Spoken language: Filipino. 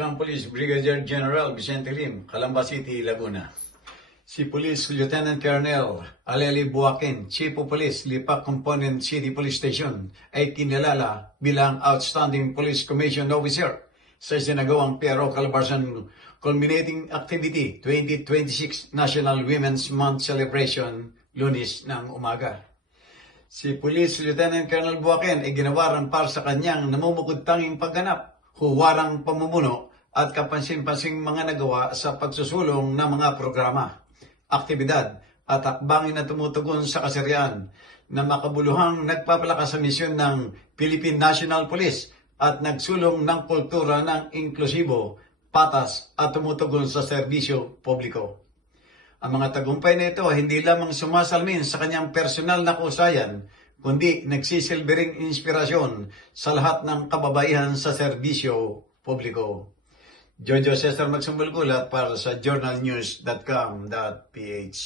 kang Police Brigadier General Vicente Lim, Calamba City, Laguna. Si Police Lieutenant Colonel Aleli Buaken, Chief of Police, Lipa Component City Police Station, ay kinilala bilang Outstanding Police Commission Officer sa sinagawang PRO Calabarzon Culminating Activity 2026 National Women's Month Celebration, Lunes ng umaga. Si Police Lieutenant Colonel Buaken ay ginawaran para sa kanyang namumukod-tanging pagganap, huwarang pamumuno at kapansin-pansing mga nagawa sa pagsusulong ng mga programa, aktibidad at hakbangin na tumutugon sa kasarian na makabuluhang nagpapalakas sa misyon ng Philippine National Police at nagsulong ng kultura ng inklusibo, patas at tumutugon sa serbisyo publiko. Ang mga tagumpay na ito hindi lamang sumasalamin sa kanyang personal na kausayan, kundi nagsisilbering inspirasyon sa lahat ng kababaihan sa serbisyo publiko. Jojo Cesar Magsumbulgulat para sa journalnews.com.ph.